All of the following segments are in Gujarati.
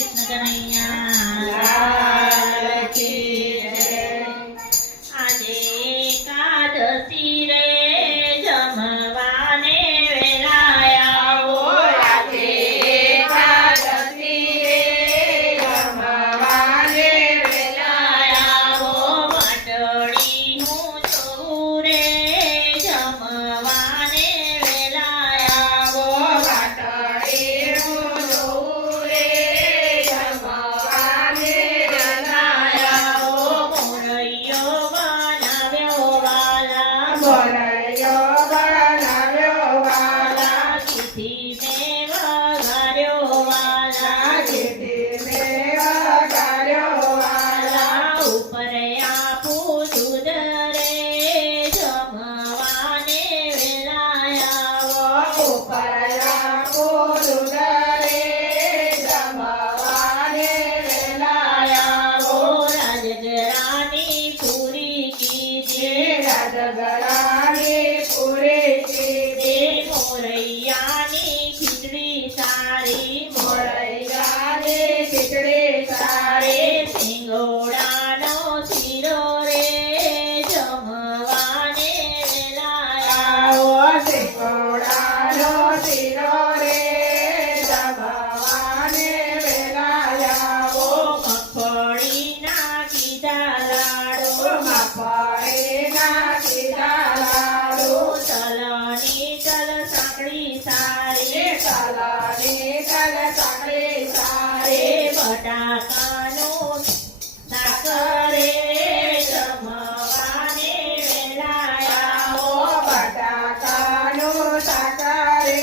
કૃષ્ણ કનૈયા લાલ કી જય। આજે એકાદશી રે જમવાને વેલાયા આવો। આજે એકાદશી રે જમવાને વેલાયા આવો। વાટડીનું ચોરું રે જમવાને વેલાયા આવો। વાટડીનું ચોરું રે જમવાને વેલાયા મોરૈયો બનાવ્યો વાલા મોરૈયો બનાવ્યો વાલા ચીઠી મેં વઘાર્યો વાલા ચીઠી મેં વઘાર્યો વાલા ઉપર આપું દૂધ રે જમવાને વેલાયા આવો। ઉપર આપો દૂધ રે જમવાને વેલાયા રાજગરાની પૂરી કીધી રાજગરાની પૂરી કીધી મોરૈયાની ખીચડી સારી મોરૈયાની ખીચડી સારી સિંગોડાનો શીરો રે જમવાને વેલાયા આવો સિંગોડાનો શીરો રે જમવાને વેલાયા મગફળીના કીધા લાડુ મગફળીના કીધા લાડુ તલની તલ સાંકળી સારી તલની તલ સાંકળી સારી બટાકાનું શાક રે જમવાને વેલાયા બટાકાનું શાક રે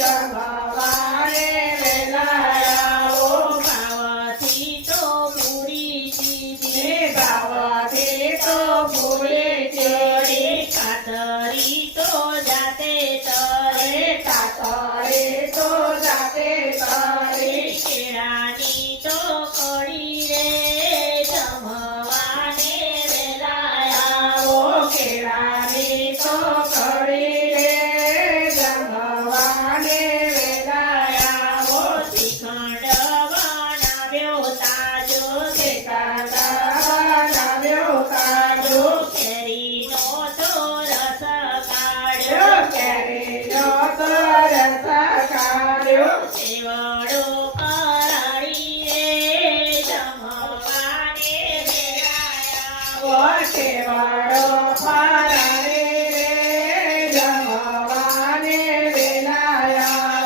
જમવાને વેલાયા ભાવથી તો પૂરી દીધી ભાવથી તો ભૂલી ચડી કાતરી તો જાતે તરે કાતરી તો જાતે કરી કેળાની તો કળી રે જમવાને વેલાયા કેળાની તો કળી રે જમવાને વેલાયા શ્રીખંડ બનાવ્યો તાજો બનાવ્યો કાજો કેરીનો તો રસ કાઢ્યો કેરીનો તો રસ કાઢ્યો સેવડો કરાડી રે જમવાને વેલાયા કેવાડો ફરારે રે જમવાને વેલાયા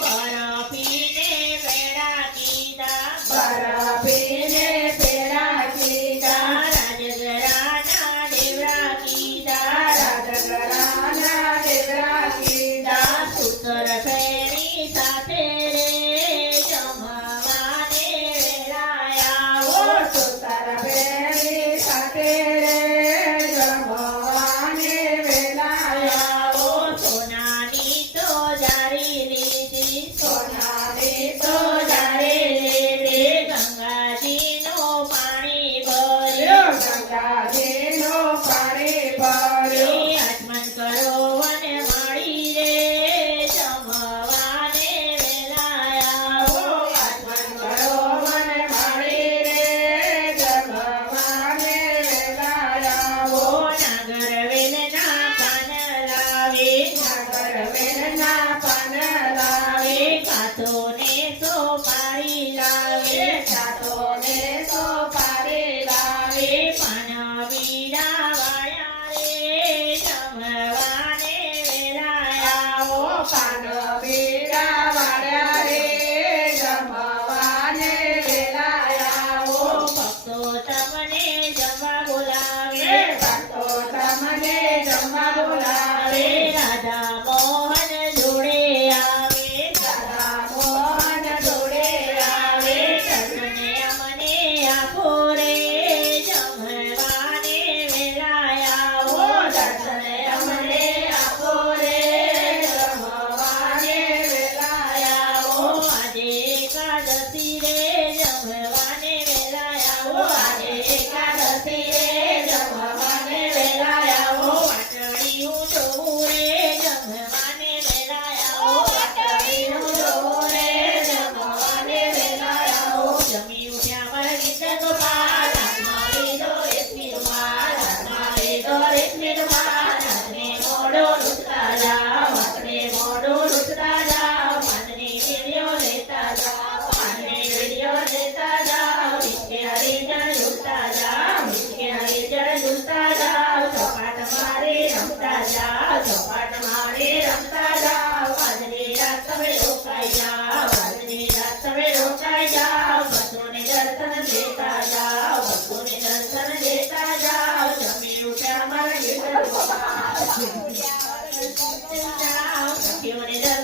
બરફીને પેડા કીધા બરફીને પેડા કીધા રાજગરાના દેવડા કીધા રાજગરાના દેવડા કીધા સૂતર ફેરી સાથે રે જમવાને વેલાયા સુતર ફેરી સાથે રે જમવાને વેલાયા સોનાની તો જારી લીધી સોનાની તો જારી લીધી ગંગાજીનો પાણી ભર્યો ગંગાજીનો પાણી ભર્યો આચમન કરો અને મળી રે જમવાને વેલાયા આચમન કરો મને મળી રે જમવાને વેલાયા નાગરવેલના પાન લાવે નાગરવેલના પાન લાવે કાથોને સોપારી લાવે જાતોને સોપારી લાવે પાનવીરા વાળા રે જમવાને વેલાયા પાન બીડા વાળ્યા રે જમવાને વેલાયા ભક્તો તમને જમવા બોલાવે ભક્તો તમને જમવા બોલાવે રાધા મોહન જોડે આવે રાધા મોહન જોડે આવે દર્શને અમને આપો રે જમવાને વેલાયા દર્શને અમને આપો રે જમવાને વેલાયા આજે એકાદશી રે જમવાને વેલાયા આજે એકાદશી રે જમવાને વેલાયા પાટડીયું જોવું રે જમવાને વેલાયા પાટડીનું જોવું રે જમવાને વેલાયા શિવને